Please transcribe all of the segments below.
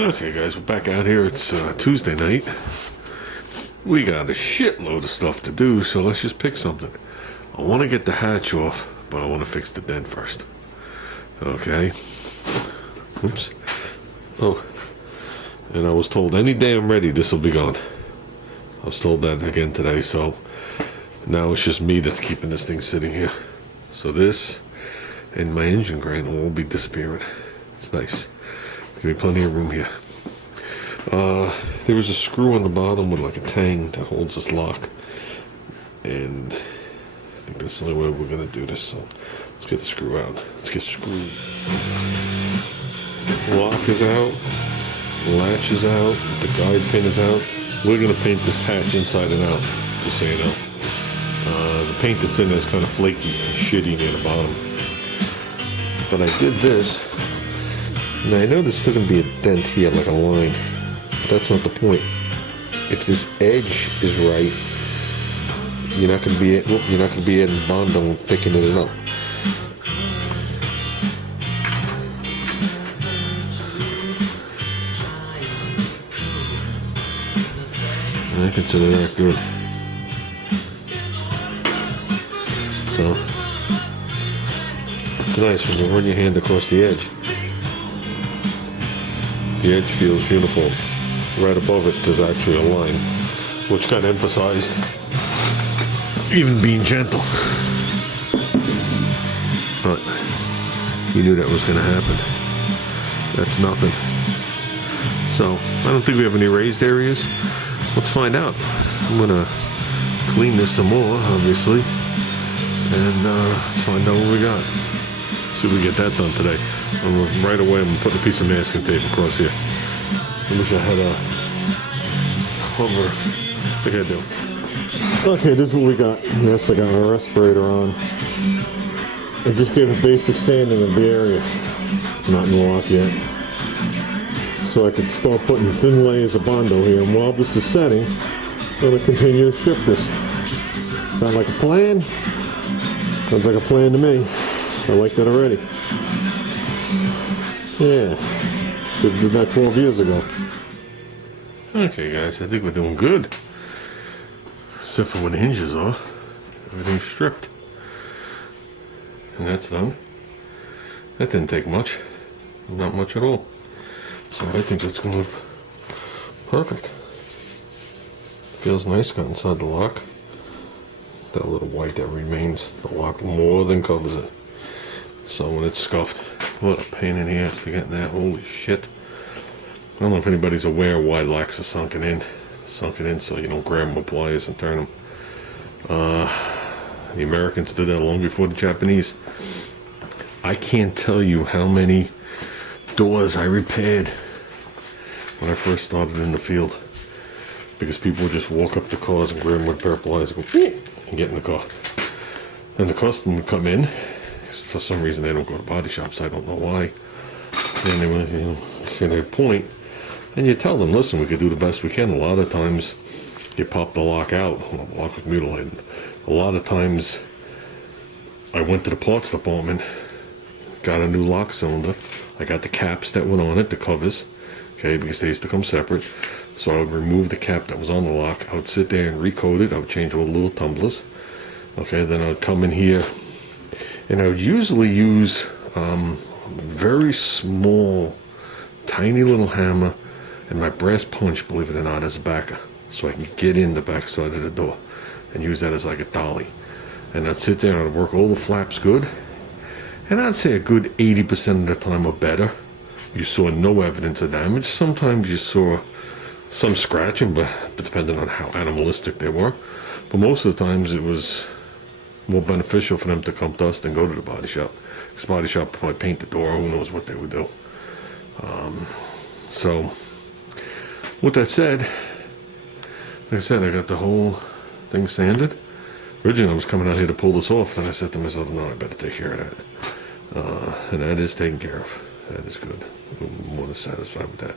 Okay guys, we're back out here. It's Tuesday night. We got a shitload of stuff to do, so let's just pick something. I want to get the hatch off, but I want to fix the dent first. Okay. Oops. Oh. And I was told any day I'm ready, this will be gone. I was told that again today, so now it's just me that's keeping this thing sitting here. So this and my engine grind will all be disappearing. It's nice. Give me plenty of room here. There was a screw on the bottom with like a tang that holds this lock, and I think that's the only way we're gonna do this. So let's get the screw out. Let's get screwed. Lock is out. Latch is out. The guide pin is out. We're gonna paint this hatch inside and out, just so you know. The paint that's in there is kind of flaky and shitty near the bottom. But I did this. Now I know there's still going to be a dent here, like a line, but that's not the point. If this edge is right, you're not going to be adding Bondo and thickening it up. And I consider that good. So it's nice when you run your hand across the edge. The edge feels uniform. Right above it, there's actually a line, which kind of emphasized even being gentle. But you knew that was going to happen. That's nothing. So I don't think we have any raised areas. Let's find out. I'm going to clean this some more, obviously, and let's find out what we got. See if we get that done today. Right away, I'm going to put a piece of masking tape across here. I wish I had a cover. I think I do. Okay, this is what we got. Yes, I got my respirator on. I just gave a basic sanding of the area. Not in the lock yet. So I could start putting thin layers of Bondo here. And while this is setting, I'm going to continue to strip this. Sound like a plan? Sounds like a plan to me. I like that already. Yeah. Should have did that 12 years ago. Okay, guys, I think we're doing good. Except for when the hinges are. Everything's stripped. And that's done. That didn't take much. Not much at all. So I think that's going to look perfect. Feels nice, got inside the lock. That little white that remains, the lock more than covers it. So when it's scuffed, what a pain in the ass to get in that. Holy shit. I don't know if anybody's aware why locks are sunken in. Sunken in so you don't grab them with pliers and turn them. The Americans did that long before the Japanese. I can't tell you how many doors I repaired when I first started in the field. Because people would just walk up to cars and grab them with a pair of pliers and go, and get in the car. Then the customer would come in. For some reason they don't go to body shops, I don't know why. And they went, at a point, and you tell them, listen, we could do the best we can. A lot of times you pop the lock out. Well, the lock was mutilated. A lot of times I went to the parts department, got a new lock cylinder. I got the caps that went on it, the covers, okay, because they used to come separate. So I would remove the cap that was on the lock. I would sit there and recode it. I would change all the little tumblers. Okay, then I would come in here, and I would usually use very small, tiny little hammer and my brass punch, believe it or not, as a backer. So I can get in the back side of the door and use that as like a dolly. And I'd sit there and I'd work all the flaps good. And I'd say a good 80% of the time or better, you saw no evidence of damage. Sometimes you saw some scratching, but depending on how animalistic they were. But most of the times it was more beneficial for them to come to us than go to the body shop. Because the body shop might paint the door, who knows what they would do. So, with that said, like I said, I got the whole thing sanded. Originally I was coming out here to pull this off, then I said to myself, no, I better take care of that. And that is taken care of. That is good. I'm more than satisfied with that.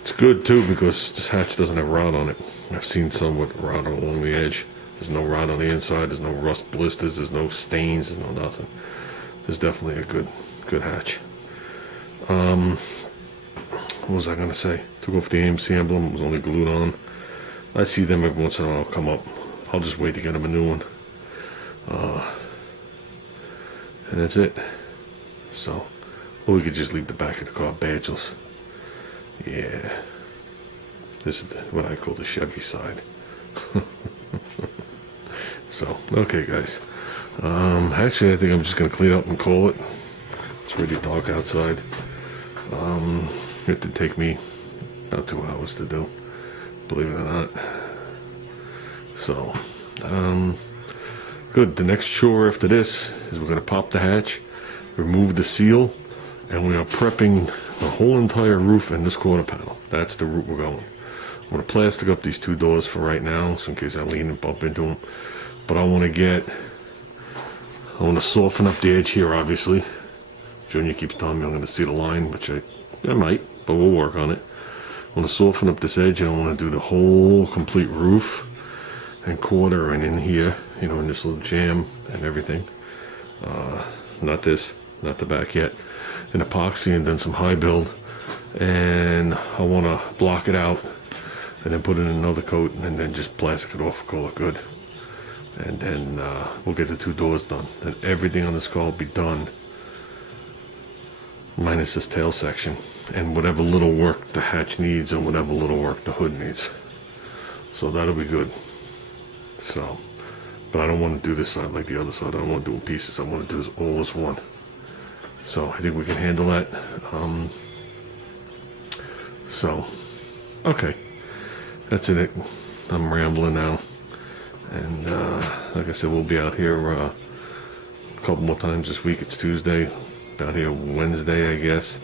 It's good too because this hatch doesn't have rot on it. I've seen some with rot along the edge. There's no rot on the inside, there's no rust blisters, there's no stains, there's no nothing. It's definitely a good hatch. what was I gonna say? Took off the AMC emblem. It was only glued on. I see them every once in a while come up. I'll just wait to get them a new one. And that's it. So, or we could just leave the back of the car badgeless. Yeah. This is what I call the Chevy side. So, okay, guys. Actually, I think I'm just gonna clean up and call it. It's really dark outside. It did take me about 2 hours to do, believe it or not. So, good. The next chore after this is we're gonna pop the hatch, remove the seal, and we are prepping the whole entire roof and this quarter panel. That's the route we're going. I'm gonna plastic up these 2 doors for right now, so in case I lean and bump into them. But I want to soften up the edge here, obviously. Junior keeps telling me I'm going to see the line, which I might, but we'll work on it. I want to soften up this edge, and I want to do the whole complete roof and quarter and in here, you know, in this little jam and everything. Not this, not the back yet. And epoxy and then some high build. And I want to block it out and then put in another coat and then just plastic it off, call it good. And then we'll get the 2 doors done. Then everything on this car will be done, minus this tail section and whatever little work the hatch needs and whatever little work the hood needs. So that'll be good. So, but I don't want to do this side like the other side. I don't want to do it in pieces. I want to do this all as one. So I think we can handle that. So, okay, that's it. I'm rambling now. And like I said, we'll be out here a couple more times this week. It's Tuesday. Out here Wednesday, I guess.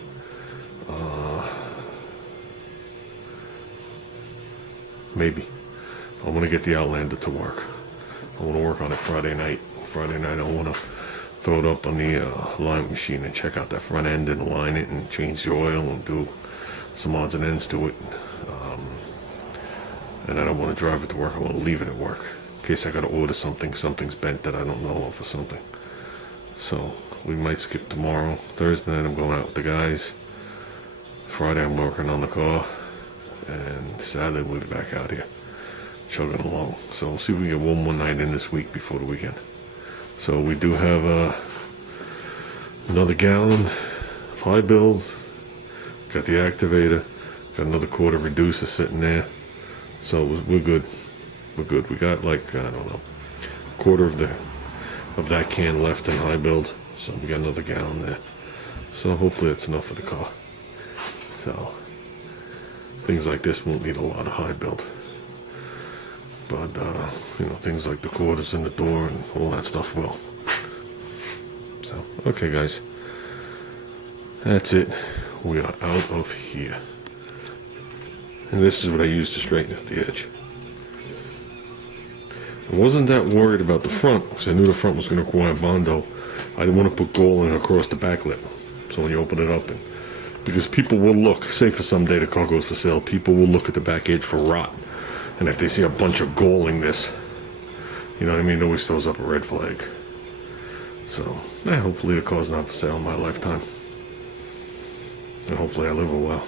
Maybe. I want to get the Outlander to work. I want to work on it Friday night. Friday night I want to throw it up on the line machine and check out that front end and line it and change the oil and do some odds and ends to it. And I don't want to drive it to work. I want to leave it at work. In case I got to order something, something's bent that I don't know of or something. So we might skip tomorrow. Thursday night I'm going out with the guys. Friday I'm working on the car. And Saturday we'll be back out here chugging along. So we'll see if we can get one more night in this week before the weekend. So we do have another gallon of high build. Got the activator. Got another quarter reducer sitting there. So we're good. We're good. We got like, I don't know, a quarter of that can left in high build. So we got another gallon there. So hopefully that's enough for the car. So things like this won't need a lot of high build. But, you know, things like the quarters in the door and all that stuff will. So, okay guys. That's it. We are out of here. And this is what I used to straighten out the edge. I wasn't that worried about the front because I knew the front was going to require Bondo. I didn't want to put galling across the back lip. So when you open it up, because people will look, say for someday the car goes for sale, people will look at the back edge for rot. And if they see a bunch of gallingness, you know what I mean, it always throws up a red flag. So, hopefully the car's not for sale in my lifetime. And hopefully I live a while.